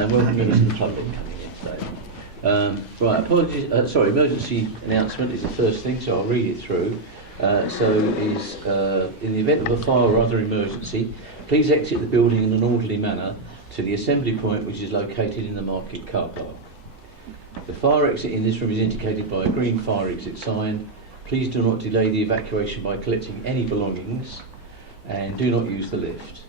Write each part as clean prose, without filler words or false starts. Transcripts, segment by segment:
And welcome members of the public coming in today. Right, apologies, emergency announcement is the first thing, so I'll read it through. In the event of a fire or other emergency, please exit the building in an orderly manner to the assembly point, which is located in the market car park. The fire exit in this room is indicated by a green fire exit sign. Please do not delay the evacuation by collecting any belongings, and do not use the lift.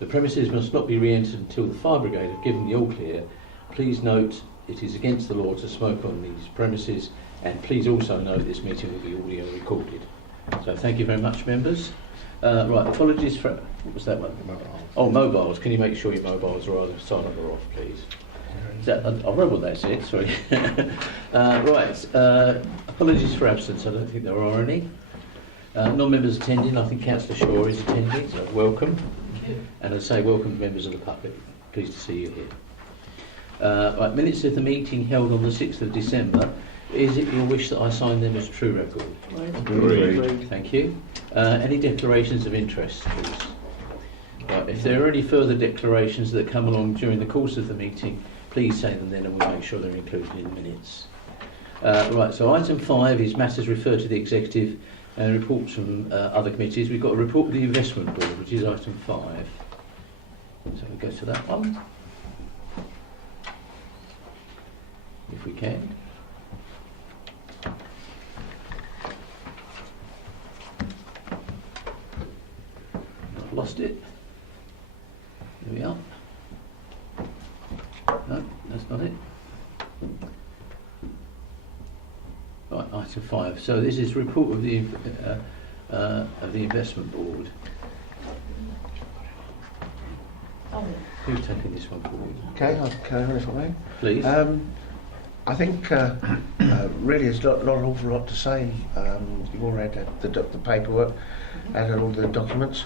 The premises must not be re-entered until the fire brigade have given the all clear. Please note it is against the law to smoke on these premises, and please also note this meeting will be audio recorded. So thank you very much, members. Right, apologies for... What was that one? Mobiles. Oh, mobiles. Can you make sure your mobiles are either silent or off, please? I read what that said, sorry. Apologies for absence. I don't think there are any. Non-members attending, I think Councillor Shaw is attending, so welcome. And I say welcome members of the public. Pleased to see you here. Right, minutes of the meeting held on the 6th of December. Is it your wish that I sign them as true record? Agreed. Thank you. Any declarations of interest, please? Right, if there are any further declarations that come along during the course of the meeting, please say them then and we'll make sure they're included in the minutes. Right, so item 5 is matters referred to the executive and reports from other committees. We've got a report of the investment board, which is item 5. So we'll go to that one, if we can. I've lost it. There we are. No, that's not it. Right, item 5. So this is report of the investment board. Who's taking this one forward? Okay, I'll carry on if I may. Please. I think really there's not an awful lot to say. You've all read the paperwork and all the documents.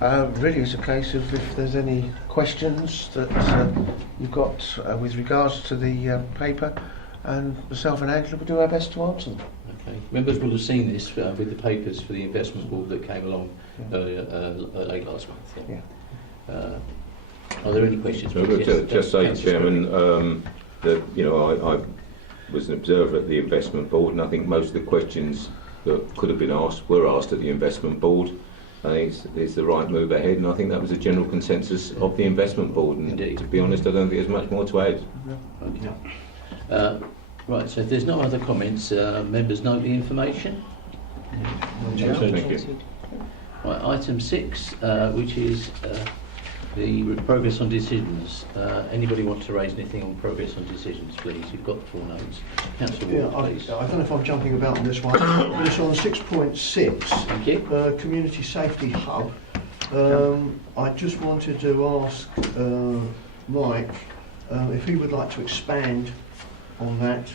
Really it's a case of if there's any questions that you've got with regards to the paper, and myself and Angela will do our best to answer them. Okay. Members will have seen this with the papers for the investment board that came along late last month. Yeah. Are there any questions? Just say, Chairman, that I was an observer at the investment board, and I think most of the questions that could have been asked were asked at the investment board. I think it's the right move ahead, and I think that was a general consensus of the investment board. And indeed, to be honest, I don't think there's much more to add. Okay. Right, so if there's no other comments, members note the information. Thank you. Right, item 6, which is the progress on decisions. Anybody want to raise anything on progress on decisions, please? You've got the full notes. Councillor Ward, please. I don't know if I'm jumping about on this one, but it's on 6.6. Thank you. Community Safety Hub. I just wanted to ask Mike if he would like to expand on that,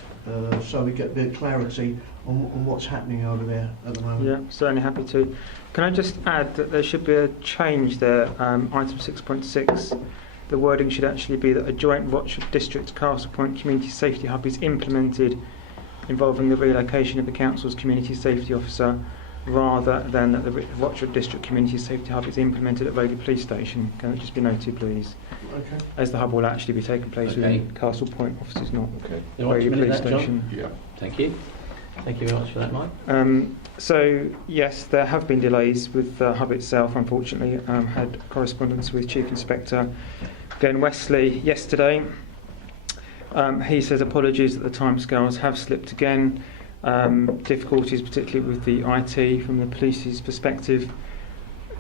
so we get a bit of clarity on what's happening over there at the moment. Yeah, certainly happy to. Can I just add that there should be a change there, item 6.6. The wording should actually be that a joint Rochford District Castle Point Community Safety Hub is implemented involving the relocation of the Council's Community Safety Officer, rather than that the Rochford District Community Safety Hub is implemented at Rayleigh Police Station. Can it just be noted, please? Okay. As the hub will actually be taking place within Castle Point offices, not Rayleigh Police Station. Yeah. Thank you. Thank you very much for that, Mike. So, yes, there have been delays with the hub itself, unfortunately. Had correspondence with Chief Inspector Glenn Wesley yesterday. He says apologies that the timescales have slipped again. Difficulties, particularly with the IT from the police's perspective.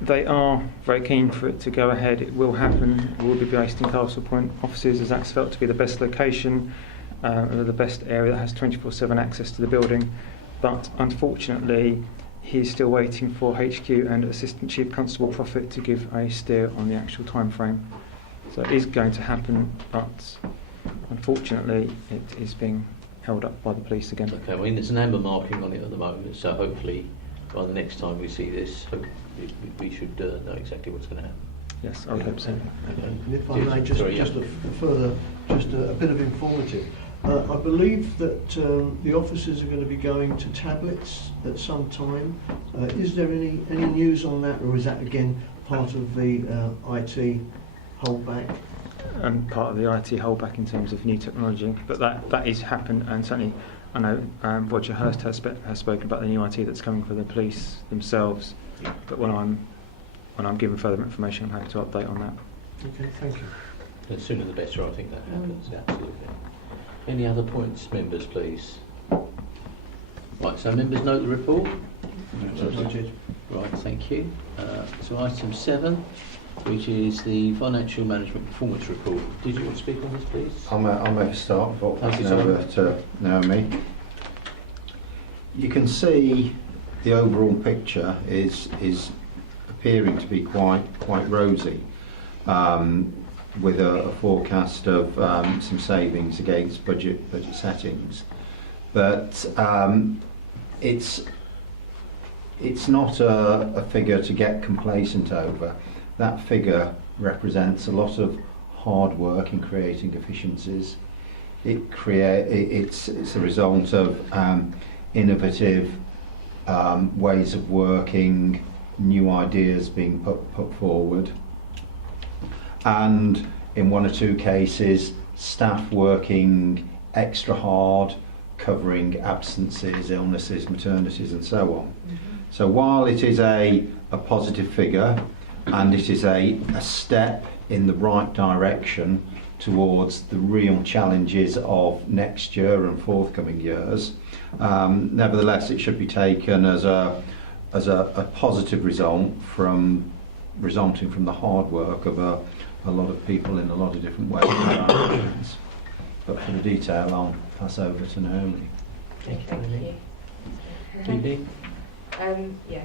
They are very keen for it to go ahead. It will happen. It will be based in Castle Point offices, as that's felt to be the best location, the best area that has 24/7 access to the building. But unfortunately, he's still waiting for HQ and Assistant Chief Constable Profit to give a steer on the actual time frame. So it is going to happen, but unfortunately, it is being held up by the police again. Okay, I mean, there's an amber marking on it at the moment, so hopefully by the next time we see this, we should know exactly what's going to happen. Yes, I would hope so. Okay. And if I may, just a bit of informative. I believe that the officers are going to be going to tablets at some time. Is there any news on that, or is that again part of the IT holdback? part of the IT holdback in terms of new technology. But that is happened, and certainly I know Roger Hurst has spoken about the new IT that's coming for the police themselves. But when I'm given further information, I'm happy to update on that. Okay, thank you. The sooner the better, I think that happens, absolutely. Any other points, members, please? Right, so members note the report. Noted. Right, thank you. So item 7, which is the financial management performance report. Did you want to speak on this, please? I'll make a start before Thank you, passing over to Naomi. You can see the overall picture is appearing to be quite rosy, with a forecast of some savings against budget settings, but it's not a figure to get complacent over. That figure represents a lot of hard work in creating efficiencies. It's a result of innovative ways of working, new ideas being put forward, and in one or two cases staff working extra hard, covering absences, illnesses, maternities and so on. So while it is a positive figure and it is a step in the right direction towards the real challenges of next year and forthcoming years, nevertheless it should be taken as a positive result resulting from the hard work of a lot of people in a lot of different ways and directions. But for the detail I'll pass over to Naomi. Thank you. DB?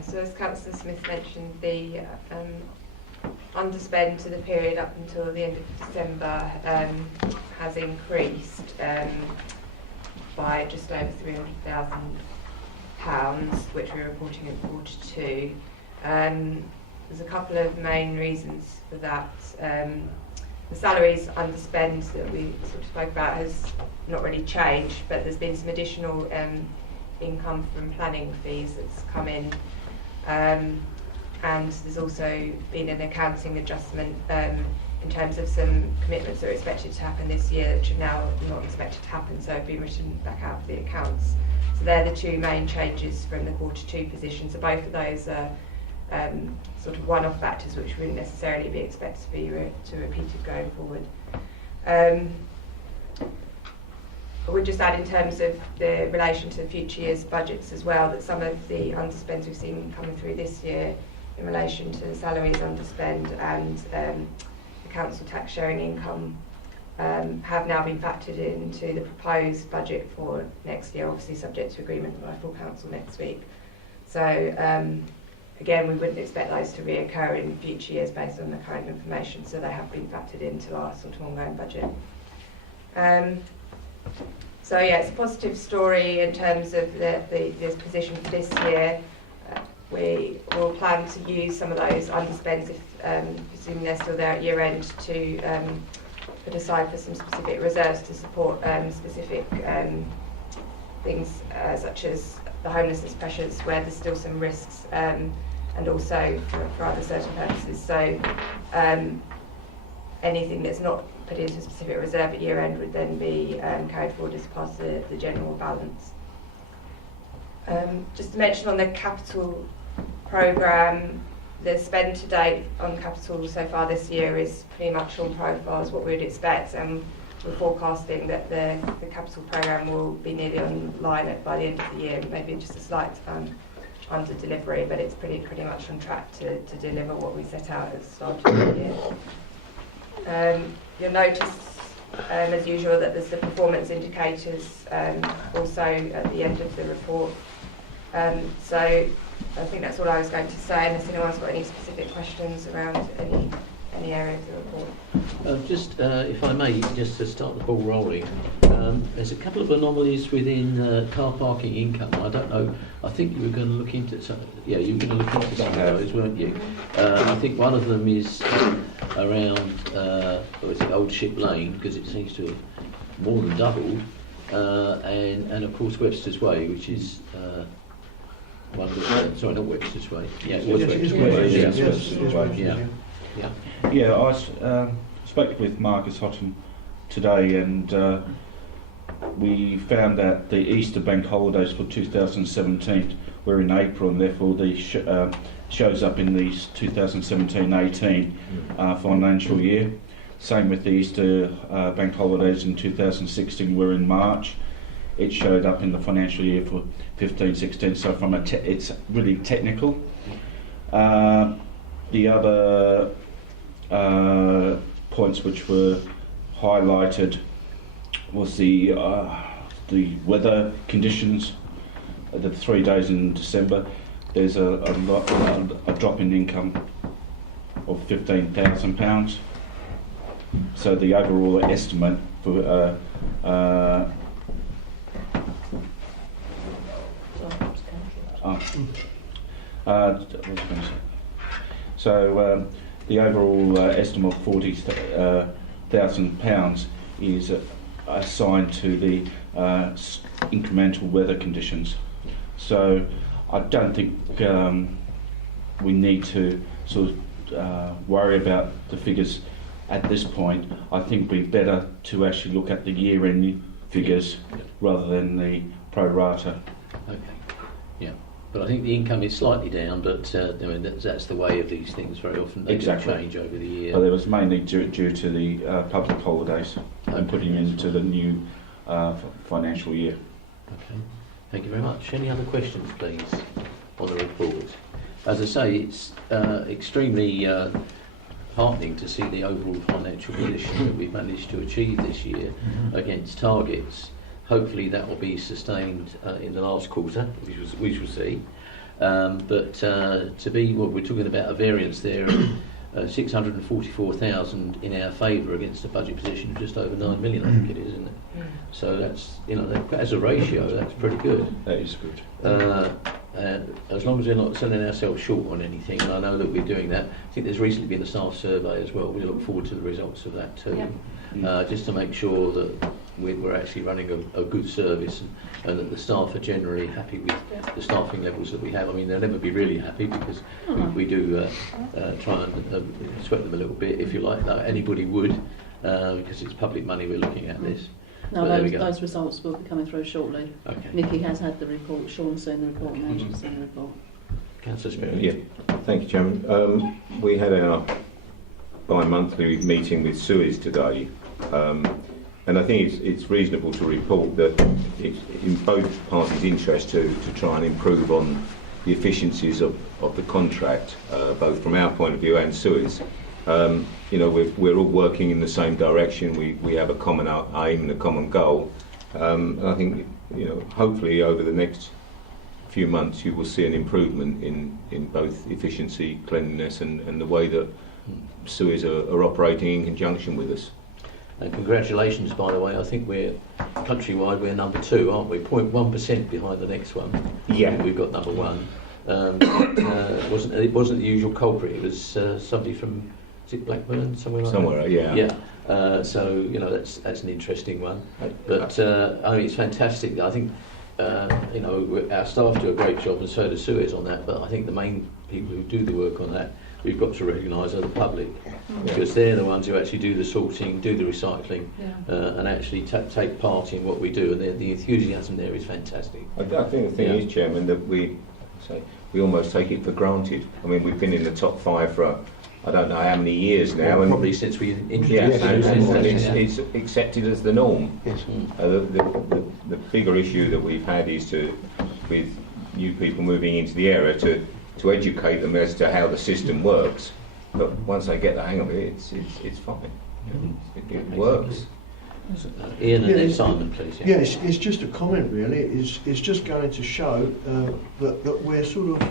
So as Councillor Smith mentioned, the underspend to the period up until the end of December has increased by just over £300,000, which we're reporting in quarter 2. There's a couple of main reasons for that. The salaries underspend that we sort of spoke about has not really changed, but there's been some additional income from planning fees that's come in, and there's also been an accounting adjustment in terms of some commitments that are expected to happen this year which are now not expected to happen, so have been written back out of the accounts. So they're the two main changes from the quarter 2 position. So both of those are sort of one-off factors which wouldn't necessarily be expected to be repeated going forward. I would just add in terms of the relation to future years' budgets as well, that some of the underspends we've seen coming through this year in relation to salaries underspend and the council tax sharing income have now been factored into the proposed budget for next year, obviously subject to agreement by full council next week. So again, we wouldn't expect those to reoccur in future years based on the current information, so they have been factored into our sort of ongoing budget. So yeah, it's a positive story in terms of this position for this year. We will plan to use some of those underspends, if assuming they're still there at year end, to put aside for some specific reserves to support specific things such as the homelessness pressures where there's still some risks, and also for other certain purposes. So anything that's not put into a specific reserve at year end would then be carried forward as part of the general balance. Just to mention on the capital programme, the spend to date on capital so far this year is pretty much on profile as what we'd expect, and we're forecasting that the capital programme will be nearly online by the end of the year, maybe just a slight under delivery, but it's pretty much on track to deliver what we set out at the start of the year. You'll notice, as usual, that there's the performance indicators also at the end of the report. So I think that's all I was going to say, unless anyone's got any specific questions around any area of the report. If I may, just to start the ball rolling, there's a couple of anomalies within car parking income. I don't know, I think you were going to look into some, you were going to look into some of those, weren't you? I think one of them is around, Old Ship Lane, because it seems to have more than doubled, and of course Webster's Way, which is one of the, sorry, not Webster's Way. Yeah, it was Webster's Way. Webster's Way. Yeah. Yeah, I spoke with Marcus Houghton today, and we found that the Easter bank holidays for 2017 were in April, and therefore the shows up in the 2017-18 financial year. Same with the Easter bank holidays in 2016 were in March. It showed up in the financial year for 15-16. So from it's really technical. The other points which were highlighted was the weather conditions. The 3 days in December, there's a drop in income of £15,000. So the overall estimate for so the overall estimate of £40,000 is assigned to the incremental weather conditions. So I don't think we need to sort of worry about the figures at this point. I think we'd better to actually look at the year-end figures rather than the pro rata. Okay. Yeah. But I think the income is slightly down, but I mean, that's the way of these things. Very often they do change over the year. Well, it was mainly due to the public holidays and putting into the new financial year. Okay. Thank you very much. Any other questions, please, on the report? As I say, it's extremely heartening to see the overall financial position that we've managed to achieve this year against targets. Hopefully that will be sustained in the last quarter, which we shall see. But to be what we're talking about, a variance there of 644,000 in our favour against a budget position of just over 9 million, I think it is, isn't it? So that's, as a ratio, that's pretty good. That is good. As long as we're not selling ourselves short on anything, and I know that we're doing that. I think there's recently been a staff survey as well. We look forward to the results of that too, just to make sure that we're actually running a good service and that the staff are generally happy with the staffing levels that we have. I mean, they'll never be really happy because we do try and sweat them a little bit, if you like, like anybody would, because it's public money we're looking at this. No, those results will be coming through shortly. Okay. Nikki has had the report, Sean's seen the report, and Angela's seen the report. Councillor Spirit. Yeah, thank you, Chairman. We had our bi-monthly meeting with Suez today, and I think it's reasonable to report that it's in both parties' interest to try and improve on the efficiencies of the contract, both from our point of view and Suez. We're all working in the same direction. We have a common aim and a common goal. And I think, hopefully over the next few months you will see an improvement in both efficiency, cleanliness and the way that Suez are operating in conjunction with us. And congratulations, by the way. I think we're countrywide, we're number 2, aren't we? 0.1% behind the next one. Yeah. We've got number 1. It wasn't the usual culprit. It was somebody from, is it Blackburn, somewhere like that? Yeah. Yeah. So that's an interesting one. But I mean, it's fantastic. I think our staff do a great job, and so does Suez on that. But I think the main people who do the work on that, we've got to recognise are the public, because they're the ones who actually do the sorting, do the recycling, and actually take part in what we do. And the enthusiasm there is fantastic. I think the thing is, Chairman, that we almost take it for granted. I mean, we've been in the top 5 for I don't know how many years now, and probably since we introduced and it. it's accepted as the norm. Yes. The bigger issue that we've had is with new people moving into the area to educate them as to how the system works. But once they get the hang of it, it's fine. It works. Ian and then Simon, please. Yeah, it's just a comment really. It's just going to show that we're sort of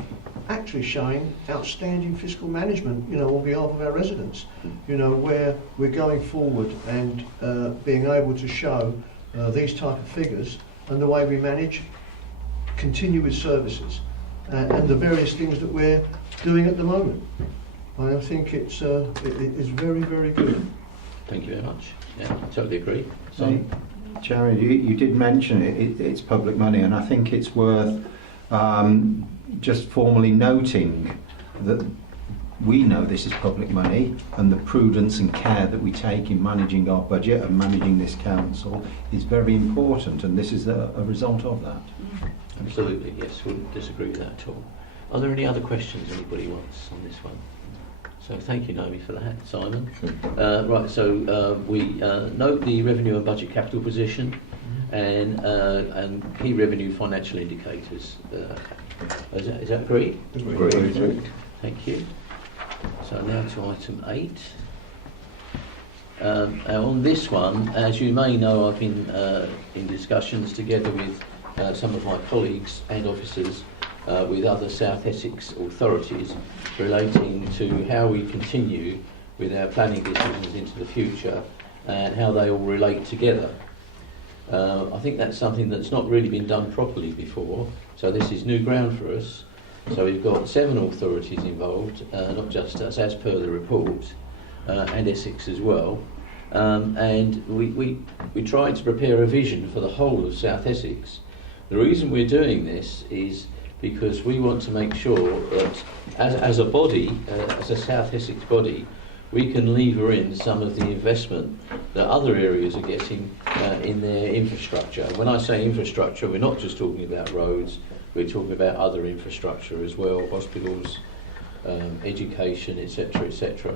actually showing outstanding fiscal management, on behalf of our residents. Where we're going forward and being able to show these type of figures and the way we manage continuous services and the various things that we're doing at the moment. I think it's very, very good. Thank you very much. Yeah, I totally agree. Chairman, you did mention it's public money, and I think it's worth just formally noting that we know this is public money, and the prudence and care that we take in managing our budget and managing this council is very important, and this is a result of that. Absolutely, yes, wouldn't disagree with that at all. Are there any other questions anybody wants on this one? So thank you, Naomi, for that. Simon? Right, so we note the revenue and budget capital position and key revenue financial indicators. Is that agreed? Agreed. Thank you. So now to item 8. On this one, as you may know, I've been in discussions together with some of my colleagues and officers with other South Essex authorities relating to how we continue with our planning decisions into the future and how they all relate together. I think that's something that's not really been done properly before, so this is new ground for us. So we've got 7 authorities involved, not just us, as per the report, and Essex as well. And we tried to prepare a vision for the whole of South Essex. The reason we're doing this is because we want to make sure that as a body, as a South Essex body, we can lever in some of the investment that other areas are getting in their infrastructure. When I say infrastructure, we're not just talking about roads, we're talking about other infrastructure as well, hospitals, education, etc., etc.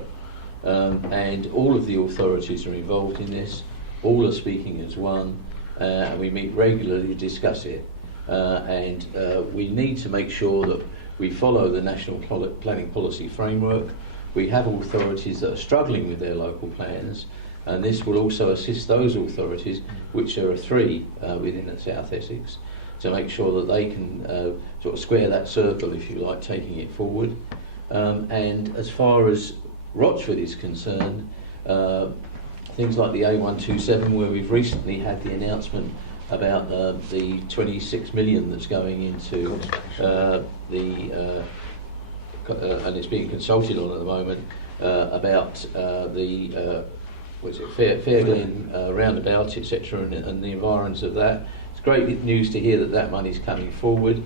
And all of the authorities are involved in this, all are speaking as one, and we meet regularly to discuss it. And we need to make sure that we follow the National Planning Policy Framework. We have authorities that are struggling with their local plans, and this will also assist those authorities, which there are 3 within the South Essex, to make sure that they can sort of square that circle, if you like, taking it forward. And as far as Rochford is concerned, things like the A127, where we've recently had the announcement about the 26 million that's going into and it's being consulted on at the moment about the Fairglen roundabout, etc., and the environs of that. It's great news to hear that that money's coming forward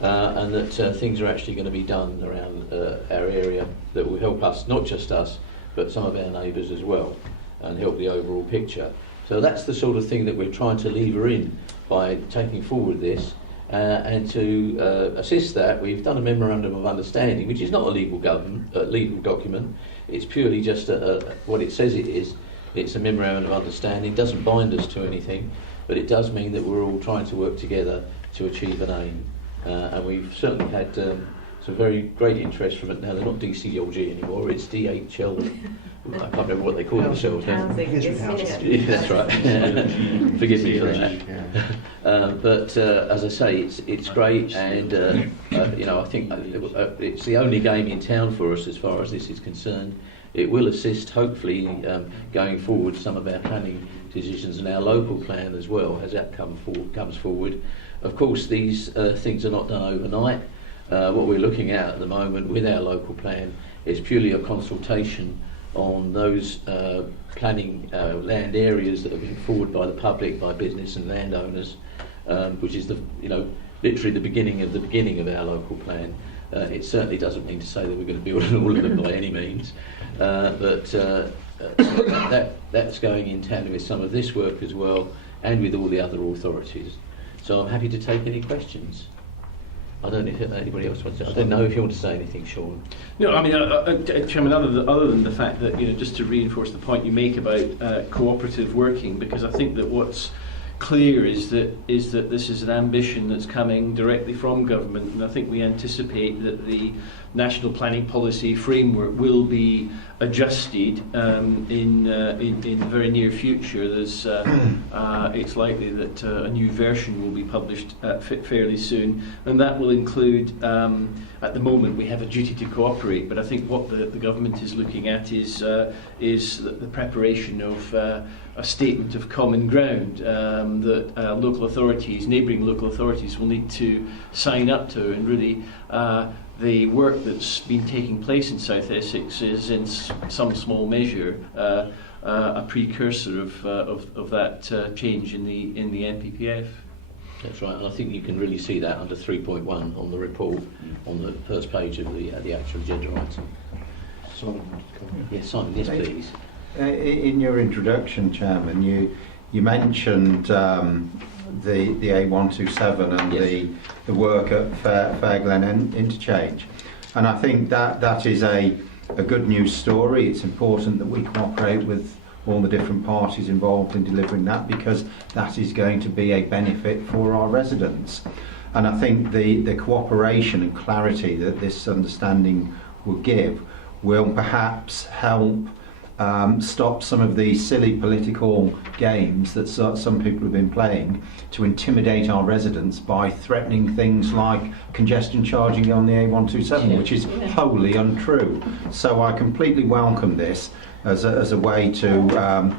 and that things are actually going to be done around our area that will help us, not just us, but some of our neighbours as well, and help the overall picture. So that's the sort of thing that we're trying to lever in by taking forward this. And to assist that, we've done a memorandum of understanding, which is not a legal document. It's purely just what it says it is. It's a memorandum of understanding. It doesn't bind us to anything, but it does mean that we're all trying to work together to achieve an aim. And we've certainly had some very great interest from it. Now they're not DCLG anymore; it's DHL. I can't remember what they call themselves now. Yeah, that's right. Forgive me for that. But as I say, it's great, and you know, I think it's the only game in town for us as far as this is concerned. It will assist, hopefully, going forward some of our planning decisions and our local plan as well as that comes forward. Of course, these things are not done overnight. What we're looking at the moment with our local plan is purely a consultation on those planning land areas that have been forwarded by the public, by business and landowners, which is literally the beginning of our local plan. It certainly doesn't mean to say that we're going to build on all of them by any means, but that's going in tandem with some of this work as well, and with all the other authorities. So I'm happy to take any questions. I don't know if anybody else wants to. I don't know if you want to say anything, Sean. No, I mean, Chairman, other than the fact that, just to reinforce the point you make about cooperative working, because I think that what's clear is that this is an ambition that's coming directly from government, and I think we anticipate that the National Planning Policy Framework will be adjusted in the very near future. It's likely that a new version will be published fairly soon, and that will include, at the moment we have a duty to cooperate, but I think what the government is looking at is the preparation of a statement of common ground that local authorities, neighbouring local authorities, will need to sign up to, and really the work that's been taking place in South Essex is in some small measure a precursor of that change in the NPPF. That's right, and I think you can really see that under 3.1 on the report, on the first page of the actual agenda item. Simon. Yes, Simon, yes, Thank- please. In your introduction, Chairman, you mentioned the A127 and Yes. the work at Fair Glen Interchange, and I think that is a good news story. It's important that we cooperate with all the different parties involved in delivering that, because that is going to be a benefit for our residents. And I think the cooperation and clarity that this understanding will give will perhaps help stop some of the silly political games that some people have been playing to intimidate our residents by threatening things like congestion charging on the A127, which is wholly untrue. So I completely welcome this as a way to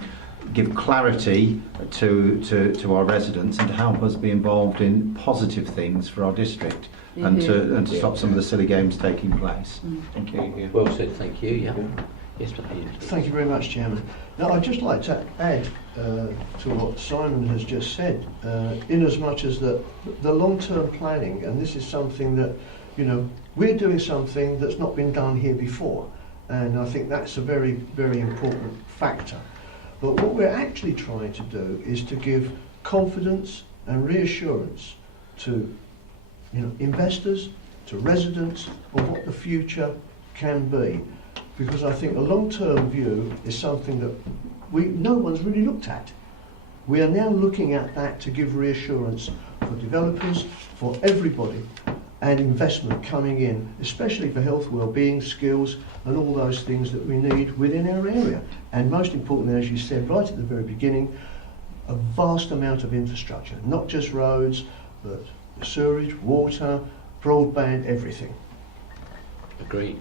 give clarity to our residents and to help us be involved in positive things for our district, and to stop some of the silly games taking place. Thank you. Yeah. Well said, thank you. Yeah. Yes, please. Thank you very much, Chairman. Now, I'd just like to add to what Simon has just said, in as much as that the long-term planning, and this is something that, you know, we're doing something that's not been done here before, and I think that's a very, very important factor. But what we're actually trying to do is to give confidence and reassurance to, you know, investors, to residents of what the future can be. Because I think a long-term view is something that no one's really looked at. We are now looking at that to give reassurance for developers, for everybody, and investment coming in, especially for health, well-being, skills, and all those things that we need within our area. And most importantly, as you said right at the very beginning, a vast amount of infrastructure, not just roads, but sewerage, water, broadband, everything. Agreed.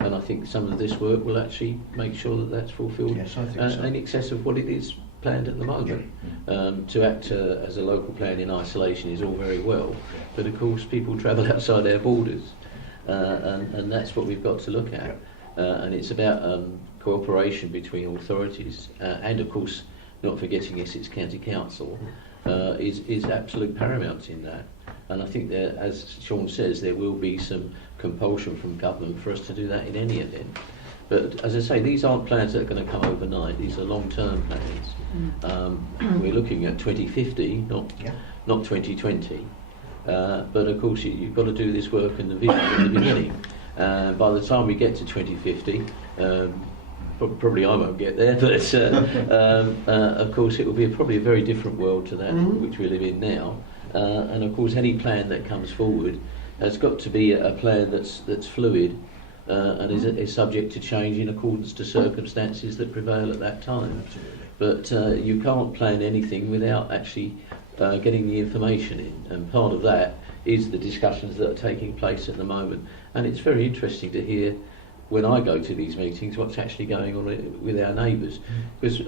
And I think some of this work will actually make sure that that's fulfilled Yes, I think so. in excess of what it is planned at the moment. To act as a local plan in isolation is all very well, but of course people travel outside our borders, and that's what we've got to look at. And it's about cooperation between authorities, and of course not forgetting Essex County Council is absolute paramount in that. And I think that, as Sean says, there will be some compulsion from government for us to do that in any event. But as I say, these aren't plans that are going to come overnight. These are long-term plans. We're looking at 2050, not 2020. But of course, you've got to do this work in the vision in the beginning. By the time we get to 2050, probably I won't get there, but of course it will be probably a very different world to that which we live in now. And of course, any plan that comes forward has got to be a plan that's fluid and is subject to change in accordance to circumstances that prevail at that time. But you can't plan anything without actually getting the information in, and part of that is the discussions that are taking place at the moment. And it's very interesting to hear, when I go to these meetings, what's actually going on with our neighbours, because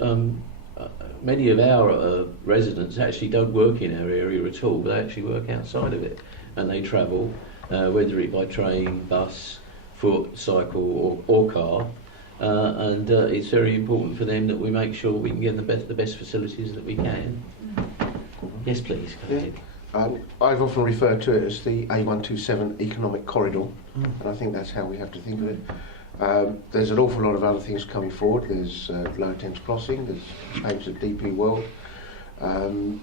many of our residents actually don't work in our area at all, but they actually work outside of it, and they travel, whether it by train, bus, foot, cycle or car, and it's very important for them that we make sure we can get the best facilities that we can. Yes, please. Go ahead. I've often referred to it as the A127 economic corridor, and I think that's how we have to think of it. There's an awful lot of other things coming forward. There's Lower Thames Crossing, there's expansion of DP World,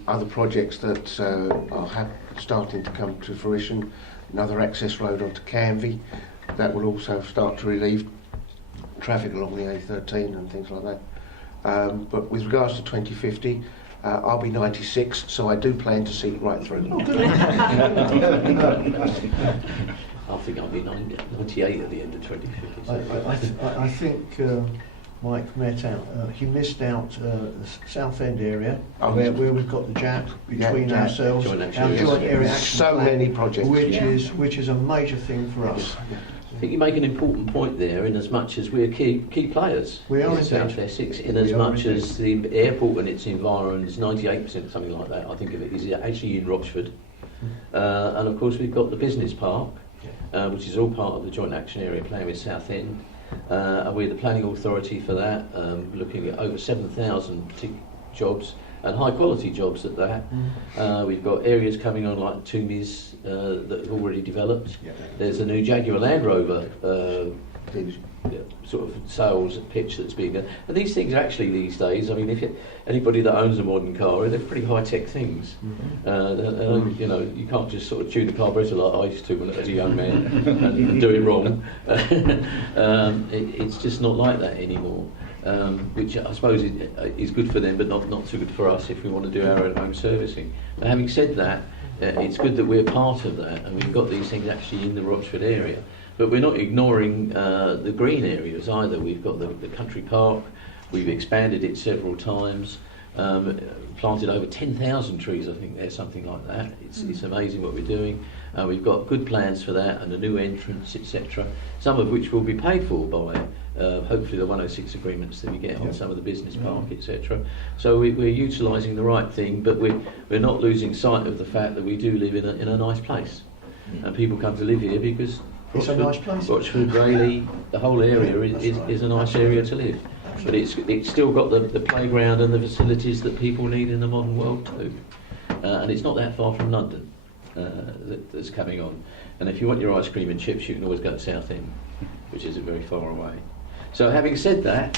other projects that are starting to come to fruition, another access road onto Canvey, that will also start to relieve traffic along the A13 and things like that. But with regards to 2050, I'll be 96, so I do plan to see it right through. Oh, good. I think I'll be 98 at the end of 2050. I think Mike he missed out the South End area, where we've got the JAP between ourselves, Joint our Action Joint Area. Area Action So Plan, many projects. which is a major thing for us. I think you make an important point there, in as much as we're key players We are in indeed. South Essex, in We as are much indeed. as the airport and its environs, 98%, something like that, I think of it, is actually in Rochford. And of course we've got the business park, which is all part of the Joint Action Area Plan with Southend. And we're the planning authority for that, looking at over 7,000 jobs, and high quality jobs at that. We've got areas coming on like Toomey's that have already developed. There's a new Jaguar Land Rover sort of sales pitch that's being done. And these things actually these days, I mean, anybody that owns a modern car, they're pretty high-tech things. You know, you can't just sort of tune a carburetor like I used to when as a young man and do it wrong. It's just not like that anymore. Which I suppose is good for them, but not so good for us if we want to do our own servicing. But having said that, it's good that we're part of that, and we've got these things actually in the Rochford area. But we're not ignoring the green areas either. We've got the country park. We've expanded it several times. Planted over 10,000 trees, I think there's something like that. It's amazing what we're doing. We've got good plans for that and a new entrance, etc. Some of which will be paid for by hopefully the 106 agreements that we get on some of the business park, etc. So we're utilising the right thing, but we're not losing sight of the fact that we do live in a nice place, and people come to live here because It's a nice place. Rochford, Rayleigh, the whole area is a nice area to live. But it's still got the playground and the facilities that people need in the modern world too. And it's not that far from London that's coming on. And if you want your ice cream and chips, you can always go to Southend, which isn't very far away. So having said that,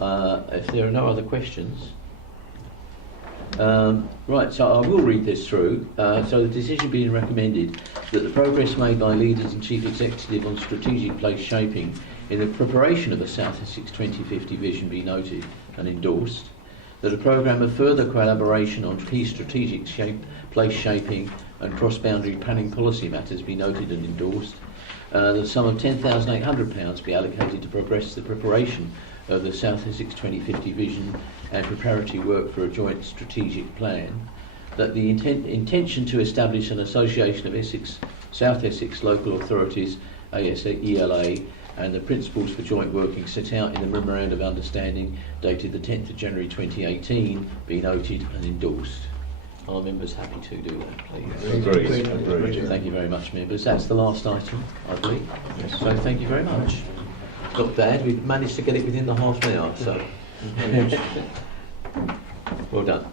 if there are no other questions, right, so I will read this through. So the decision being recommended that the progress made by leaders and chief executive on strategic place shaping in the preparation of a South Essex 2050 vision be noted and endorsed, that a programme of further collaboration on key strategic place shaping and cross-boundary planning policy matters be noted and endorsed, the sum of £10,800 be allocated to progress the preparation of the South Essex 2050 vision and preparatory work for a joint strategic plan, that the intention to establish an association of South Essex local authorities, ELA, and the principles for joint working set out in the Memorandum of Understanding dated the 10th of January 2018 be noted and endorsed. Are members happy to do that, please? Agreed. Thank you very much, members. That's the last item, I believe. Yes. So thank you very much. Not bad. We've managed to get it within the half an hour, so well done.